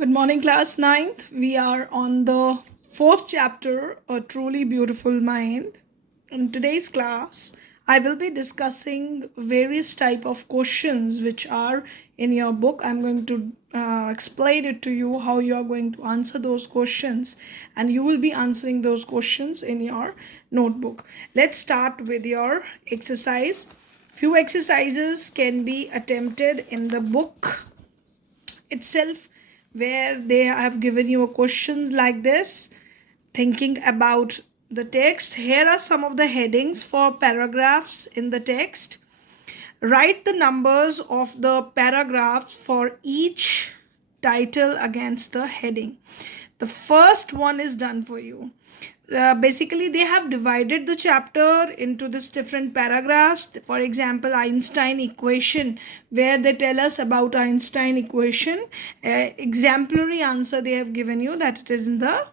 Good morning, class ninth. We are on the fourth chapter, A Truly Beautiful Mind. In today's class, I will be discussing various type of questions which are in your book. I'm going to explain it to you how you are going to answer those questions, and you will be answering those questions in your notebook. Let's start with your exercise. Few exercises can be attempted in the book itself, where they have given you questions like this, thinking about the text. Here are some of the headings for paragraphs in the text. Write the numbers of the paragraphs for each title against the heading. The first one is done for you. Basically, they have divided the chapter into this different paragraphs. For example, Einstein equation, where they tell us about Einstein equation. Exemplary answer they have given you, that it is in the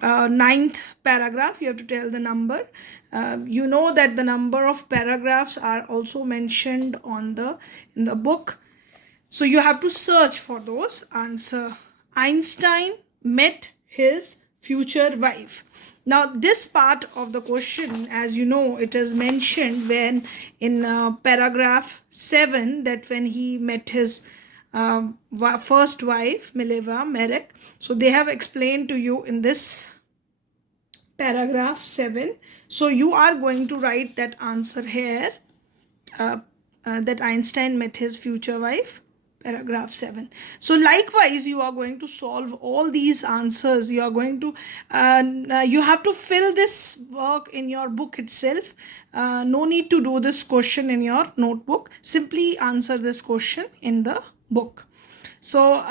ninth paragraph. You have to tell the number. You know that the number of paragraphs are also mentioned on the in the book, so you have to search for those answer. Einstein met his future wife. Now this part of the question, as you know, it is mentioned when in paragraph 7, that when he met his first wife, Mileva Merrick. So they have explained to you in this paragraph 7. So you are going to write that answer here, that Einstein met his future wife, paragraph 7. So likewise, you are going to solve all these answers. You are going to you have to fill this work in your book itself. No need to do this question in your notebook. Simply answer this question in the book. So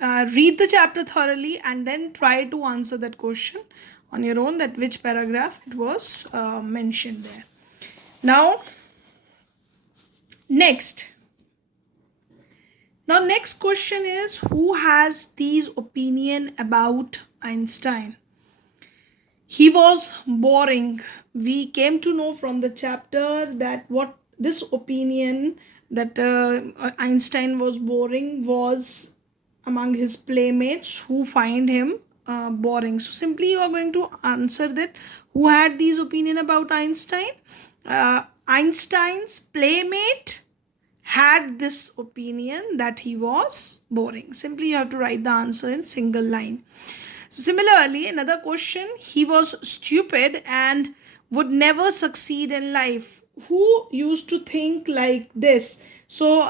read the chapter thoroughly and then try to answer that question on your own, that which paragraph it was mentioned there. Now next question is, who has these opinion about Einstein? He was boring. We came to know from the chapter that what this opinion, that Einstein was boring, was among his playmates who find him boring. So simply you are going to answer that who had these opinion about Einstein. Einstein's playmate had this opinion that he was boring. Simply you have to write the answer in single line. So similarly, another question, he was stupid and would never succeed in life. Who used to think like this? So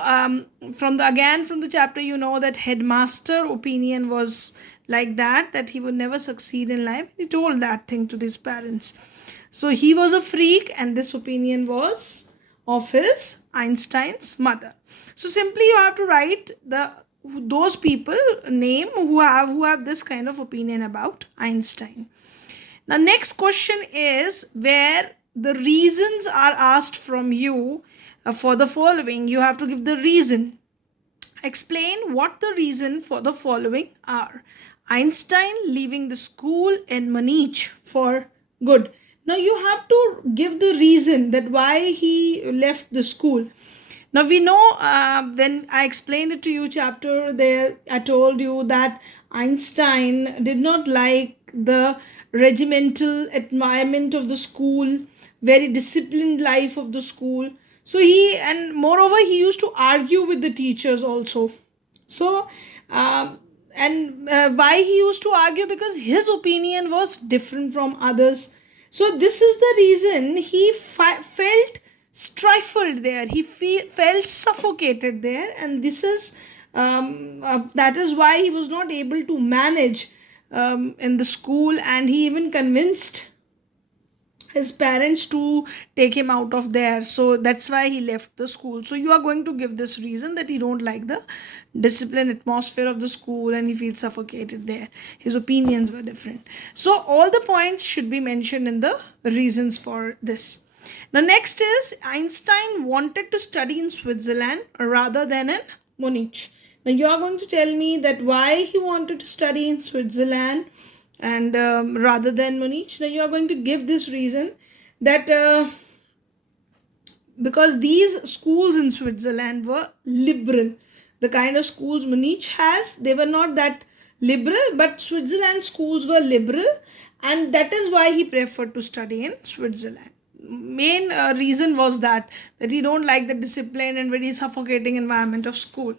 from the chapter, you know that headmaster opinion was like that he would never succeed in life. He told that thing to his parents. So he was a freak, and this opinion was of his Einstein's mother. So simply you have to write those people name who have this kind of opinion about Einstein. Now next question is where the reasons are asked from you for the following. You have to give the reason. Explain what the reason for the following are. Einstein leaving the school in Munich for good. Now you have to give the reason that why he left the school. Now we know when I explained it to you chapter there, I told you that Einstein did not like the regimental environment of the school, very disciplined life of the school. So and moreover, he used to argue with the teachers also. So why he used to argue? Because his opinion was different from others. So this is the reason he felt stifled there. He felt suffocated there, and this is that is why he was not able to manage in the school, and he even convinced his parents to take him out of there. So that's why he left the school. So you are going to give this reason that he don't like the disciplined atmosphere of the school and he feels suffocated there. His opinions were different. So all the points should be mentioned in the reasons for this. Now next is, Einstein wanted to study in Switzerland rather than in Munich. Now you are going to tell me that why he wanted to study in Switzerland and rather than Munich. Now you are going to give this reason that because these schools in Switzerland were liberal. the kind of schools Munich has, they were not that liberal, but Switzerland schools were liberal, and that is why he preferred to study in Switzerland. Main reason was that he don't like the discipline and very suffocating environment of school.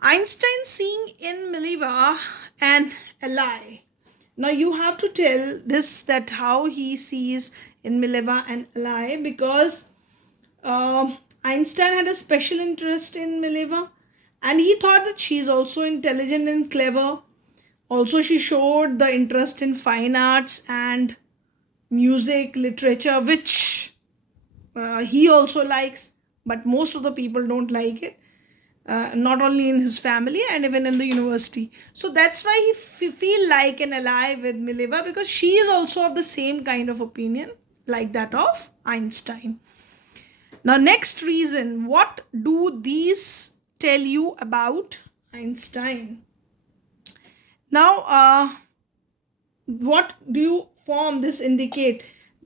Einstein seeing in Mileva an ally. Now you have to tell this, that how he sees in Mileva an ally, because Einstein had a special interest in Mileva, and he thought that she is also intelligent and clever. Also, she showed the interest in fine arts and music, literature, which he also likes, but most of the people don't like it. Not only in his family and even in the university. So that's why he feel like an ally with Mileva, because she is also of the same kind of opinion like that of Einstein. Now, next reason, what do these tell you about Einstein? Now, what do you form this indicate?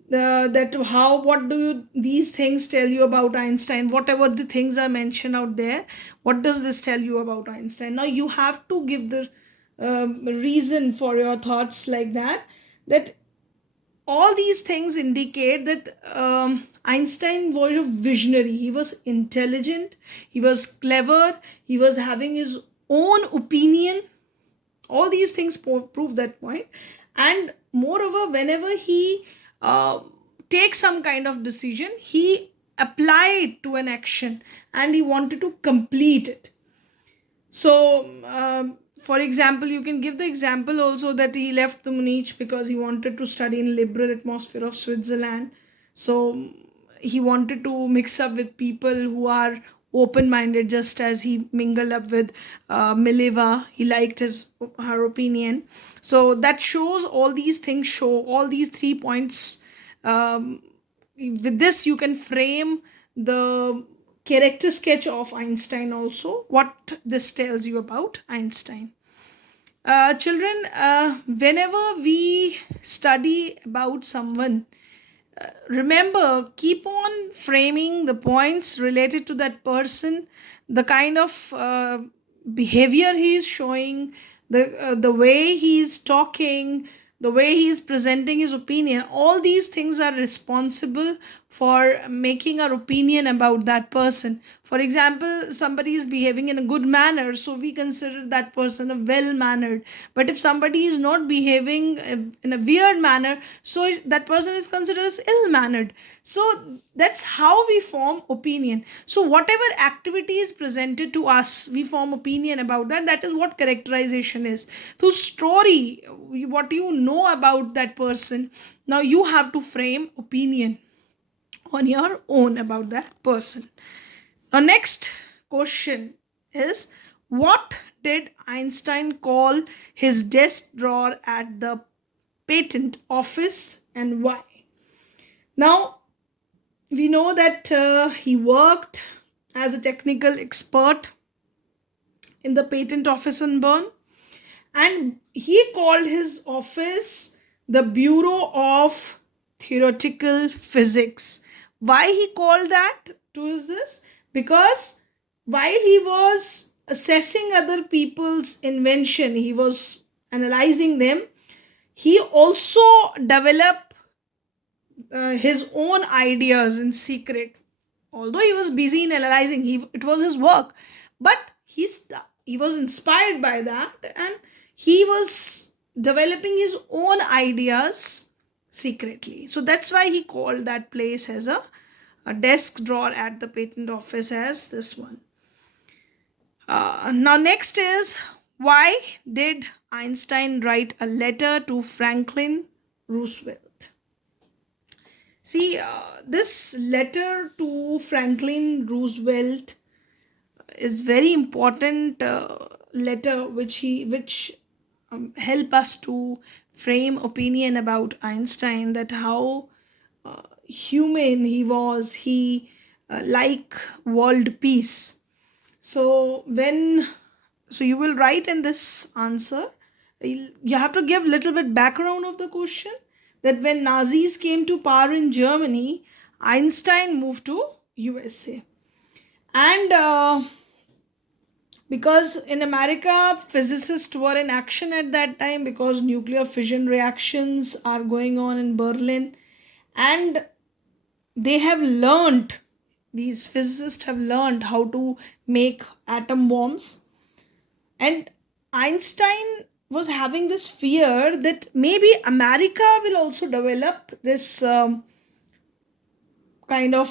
What do these things tell you about Einstein? Whatever the things are mentioned out there, what does this tell you about Einstein? Now you have to give the reason for your thoughts like that all these things indicate that Einstein was a visionary. He was intelligent, he was clever, he was having his own opinion. All these things prove that point. And moreover, whenever he take some kind of decision, he applied to an action and he wanted to complete it. So for example, you can give the example also that he left the Munich because he wanted to study in liberal atmosphere of Switzerland. So he wanted to mix up with people who are open-minded, just as he mingled up with Mileva. He liked her opinion. So that shows, all these things show, all these 3 points. With this you can frame the character sketch of Einstein also, what this tells you about Einstein. Children, whenever we study about someone, remember, keep on framing the points related to that person, the kind of behavior he is showing, the way he is talking, the way he is presenting his opinion. All these things are responsible for making our opinion about that person. For example, somebody is behaving in a good manner, so we consider that person a well mannered. But if somebody is not behaving in a weird manner, so that person is considered as ill mannered. So that's how we form opinion. So whatever activity is presented to us, we form opinion about that. That is what characterization is. So story, what you know about that person, now you have to frame opinion on your own about that person. Now, next question is, what did Einstein call his desk drawer at the patent office and why? Now, we know that he worked as a technical expert in the patent office in Bern, and he called his office the Bureau of Theoretical Physics. Why he called that to is this? Because while he was assessing other people's invention, he was analyzing them, he also developed his own ideas in secret. Although he was busy in analyzing, it was his work, but he was inspired by that, and he was developing his own ideas secretly. So that's why he called that place as a desk drawer at the patent office as this one. Now next is, why did Einstein write a letter to Franklin Roosevelt? See, this letter to Franklin Roosevelt is very important letter which help us to frame opinion about Einstein, that how human he was. He like world peace. So you will write in this answer, you have to give little bit background of the question, that when Nazis came to power in Germany, Einstein moved to USA. And because in America, physicists were in action at that time because nuclear fission reactions are going on in Berlin, and they have learned, these physicists have learned how to make atom bombs. And Einstein was having this fear that maybe America will also develop this kind of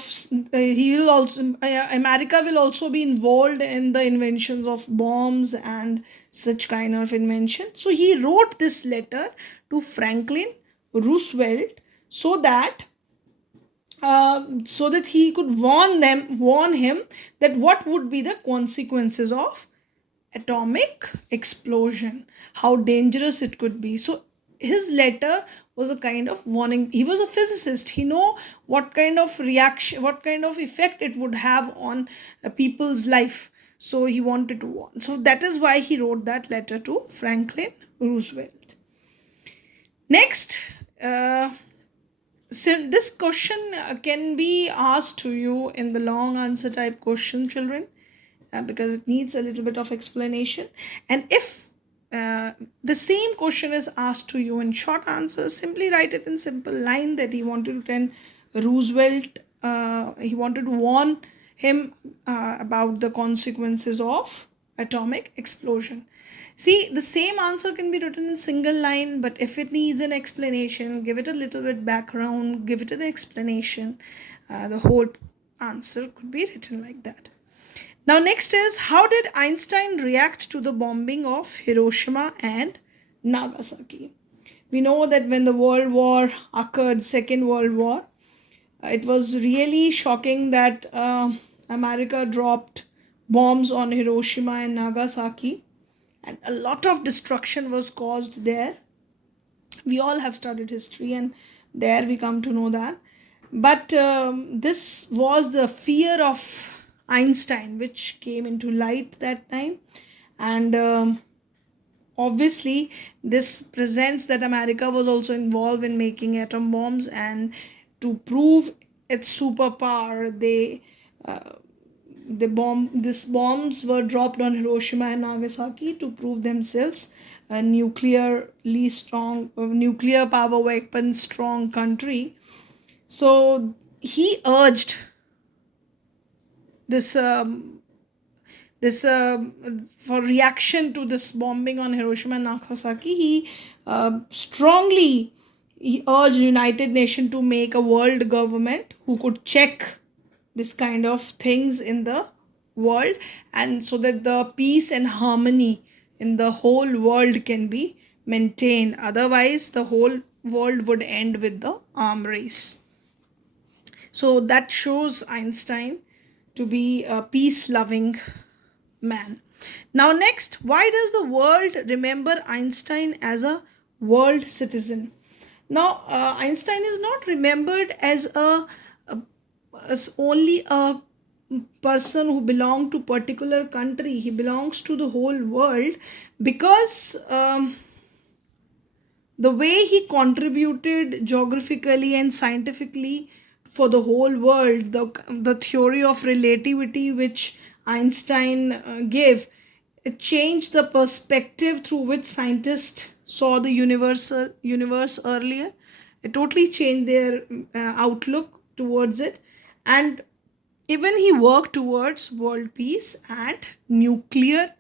he will also America will also be involved in the inventions of bombs and such kind of invention. So he wrote this letter to Franklin Roosevelt so that he could warn him that what would be the consequences of atomic explosion, how dangerous it could be. So his letter was a kind of warning. He was a physicist, he know what kind of reaction, what kind of effect it would have on people's life. So he wanted to warn, so that is why he wrote that letter to Franklin Roosevelt. Next, so this question can be asked to you in the long answer type question, children, because it needs a little bit of explanation. And if the same question is asked to you in short answers, simply write it in simple line that he wanted to tell Roosevelt, he wanted to warn him about the consequences of atomic explosion. See, the same answer can be written in single line, but if it needs an explanation, give it a little bit background, give it an explanation. The whole answer could be written like that. Now, next is, how did Einstein react to the bombing of Hiroshima and Nagasaki? We know that when the World War occurred, Second World War, it was really shocking that America dropped bombs on Hiroshima and Nagasaki, and a lot of destruction was caused there. We all have studied history, and there we come to know that. But this was the fear of Einstein, which came into light that time. And obviously, this presents that America was also involved in making atom bombs, and to prove its superpower, these bombs were dropped on Hiroshima and Nagasaki to prove themselves a nuclearly strong, nuclear power weapon strong country. So he urged this for reaction to this bombing on Hiroshima and Nagasaki. He strongly he urged United Nations to make a world government who could check this kind of things in the world, and so that the peace and harmony in the whole world can be maintained. Otherwise, the whole world would end with the arm race. So that shows Einstein to be a peace-loving man. Now, next, why does the world remember Einstein as a world citizen? Now, Einstein is not remembered as as only a person who belonged to particular country. He belongs to the whole world because the way he contributed geographically and scientifically for the whole world, the theory of relativity which Einstein gave, it changed the perspective through which scientists saw the universe earlier. It totally changed their outlook towards it. And even he worked towards world peace and nuclear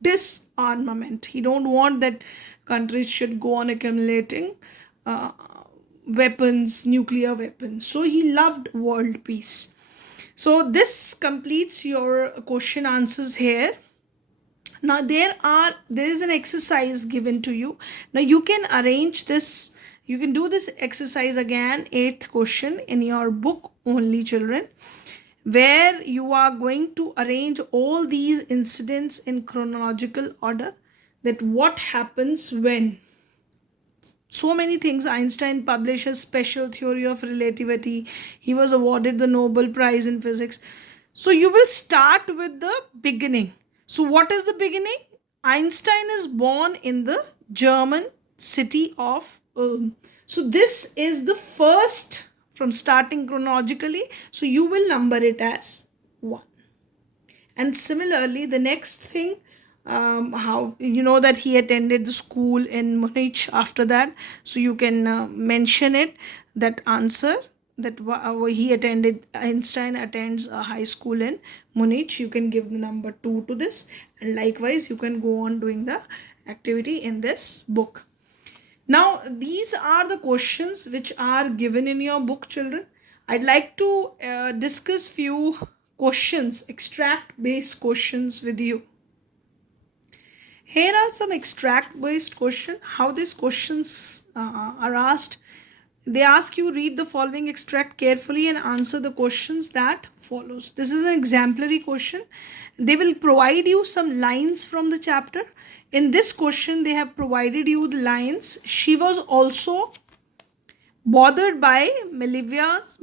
disarmament. He don't want that countries should go on accumulating weapons, nuclear weapons. So he loved world peace. So this completes your question answers here. Now there is an exercise given to you. Now you can arrange this, you can do this exercise again, 8th question, in your book only, children, where you are going to arrange all these incidents in chronological order, that what happens when so many things. Einstein published a special theory of relativity. He was awarded the Nobel Prize in physics. So you will start with the beginning. So what is the beginning? Einstein is born in the German city of Ulm. So this is the first from starting chronologically. So you will number it as 1. And similarly, the next thing, how you know that he attended the school in Munich after that, so you can mention it, that answer, that he attended, Einstein attends a high school in Munich. You can give the number 2 to this, and likewise you can go on doing the activity in this book. Now, these are the questions which are given in your book, children. I'd like to discuss few questions, extract based questions with you. Here are some extract based questions. How these questions are asked. They ask you read the following extract carefully and answer the questions that follows. This is an exemplary question. They will provide you some lines from the chapter. In this question, they have provided you the lines. She was also bothered by Maliva's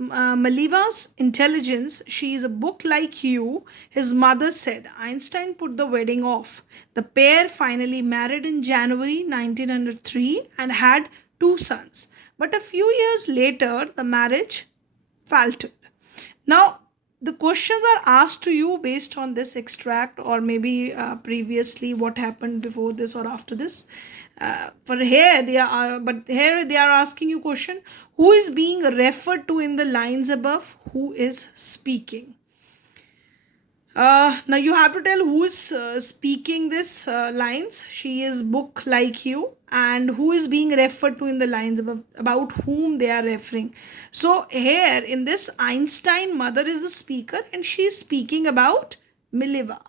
intelligence. She is a book like you, his mother said. Einstein put the wedding off. The pair finally married in January 1903 and had 2 sons. But a few years later, the marriage faltered. Now, the questions are asked to you based on this extract, or maybe previously what happened before this or after this. For here they are, but here they are asking you question: who is being referred to in the lines above? Who is speaking? Now you have to tell who is speaking this lines. She is book like you, and who is being referred to in the lines above, about whom they are referring. So here in this, Einstein mother is the speaker, and she is speaking about Mileva.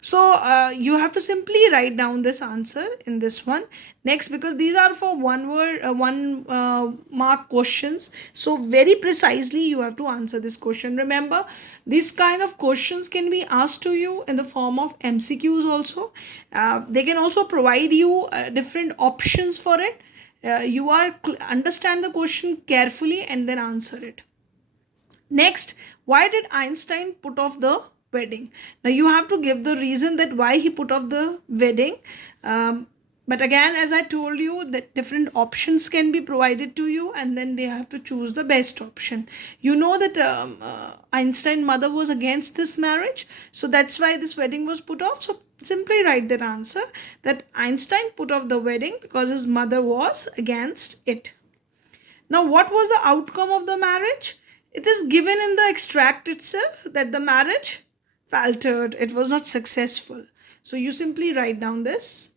So you have to simply write down this answer in this one. Next, because these are for one word, one mark questions. So very precisely you have to answer this question. Remember, these kind of questions can be asked to you in the form of MCQs also. They can also provide you different options for it. You are understand the question carefully and then answer it. Next, why did Einstein put off the wedding? Now you have to give the reason that why he put off the wedding. But again, as I told you, that different options can be provided to you, and then they have to choose the best option. You know that Einstein mother was against this marriage, so that's why this wedding was put off. So simply write that answer, that Einstein put off the wedding because his mother was against it. Now, what was the outcome of the marriage? It is given in the extract itself that the marriage faltered. It was not successful. So you simply write down this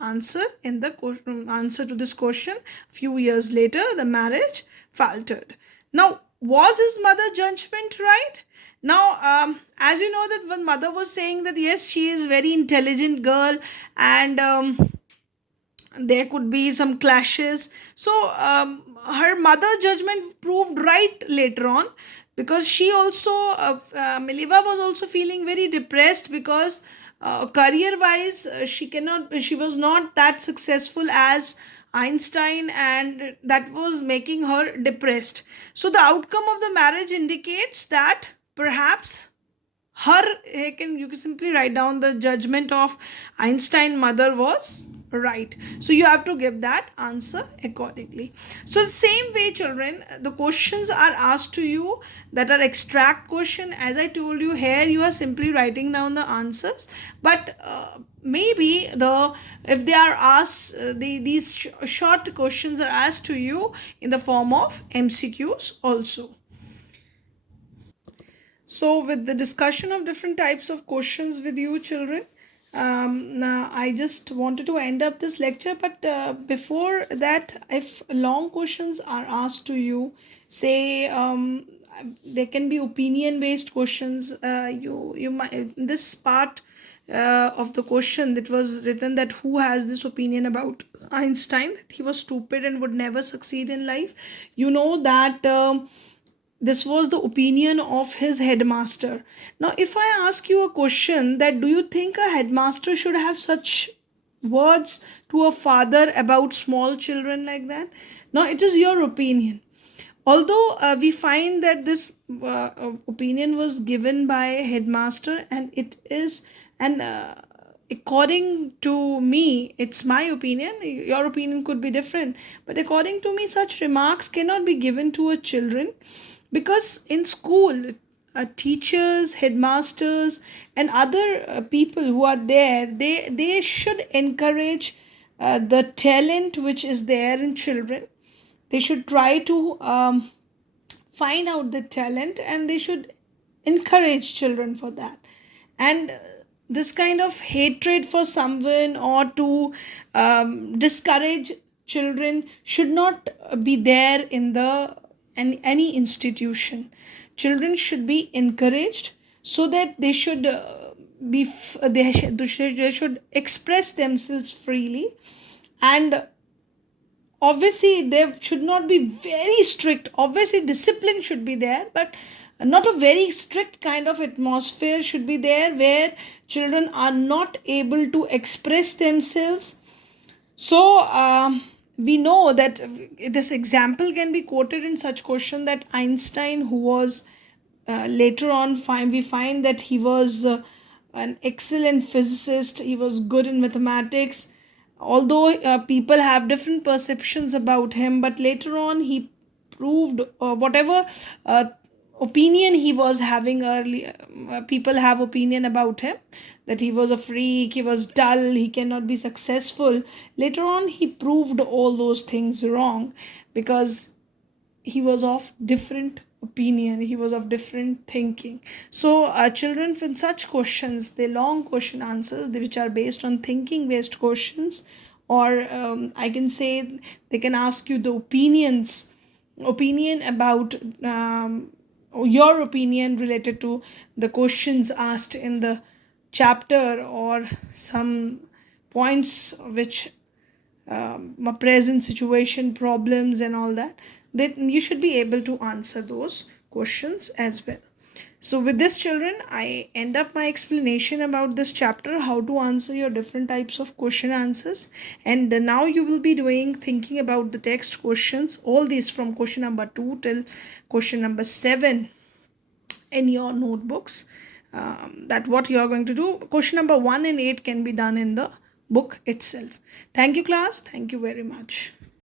answer in the answer to this question. A few years later, the marriage faltered. Now, was his mother judgment right? Now, as you know that one mother was saying that yes, she is very intelligent girl, and there could be some clashes. So her mother judgment proved right later on, because she also Miliva was also feeling very depressed, because career wise she was not that successful as Einstein, and that was making her depressed. So the outcome of the marriage indicates that perhaps her, you can simply write down the judgment of Einstein mother was right. So you have to give that answer accordingly. So the same way, children, the questions are asked to you that are extract question. As I told you, here you are simply writing down the answers, but maybe if they are asked, these short questions are asked to you in the form of MCQs also. So, with the discussion of different types of questions with you, children, now I just wanted to end up this lecture. But before that, if long questions are asked to you, say there can be opinion-based questions. You might, this part of the question that was written, that who has this opinion about Einstein, that he was stupid and would never succeed in life. You know that. This was the opinion of his headmaster. Now, if I ask you a question, that do you think a headmaster should have such words to a father about small children like that? Now, it is your opinion. Although we find that this opinion was given by a headmaster, and it is, and according to me, it's my opinion, your opinion could be different, but according to me, such remarks cannot be given to a children, because in school teachers, headmasters, and other people who are there, they should encourage the talent which is there in children. They should try to find out the talent, and they should encourage children for that. And this kind of hatred for someone, or to discourage children, should not be there in the any institution. Children should be encouraged, so that they should they should express themselves freely. And obviously there should not be very strict, obviously discipline should be there, but not a very strict kind of atmosphere should be there, where children are not able to express themselves. So we know that this example can be quoted in such question, that Einstein, who was later on we find that he was an excellent physicist, he was good in mathematics, although people have different perceptions about him, but later on he proved whatever opinion he was having earlier. People have opinion about him, that he was a freak, he was dull, he cannot be successful. Later on he proved all those things wrong, because he was of different opinion, he was of different thinking. So children, from such questions, the long question answers, which are based on thinking based questions, or I can say they can ask you the opinion about your opinion related to the questions asked in the chapter, or some points which present situation problems and all that, then you should be able to answer those questions as well. So with this, children, I end up my explanation about this chapter, how to answer your different types of question answers. And now you will be doing thinking about the text questions, all these from question number 2 till question number 7 in your notebooks. That what you are going to do. Question number 1 and 8 can be done in the book itself. Thank you, class. Thank you very much.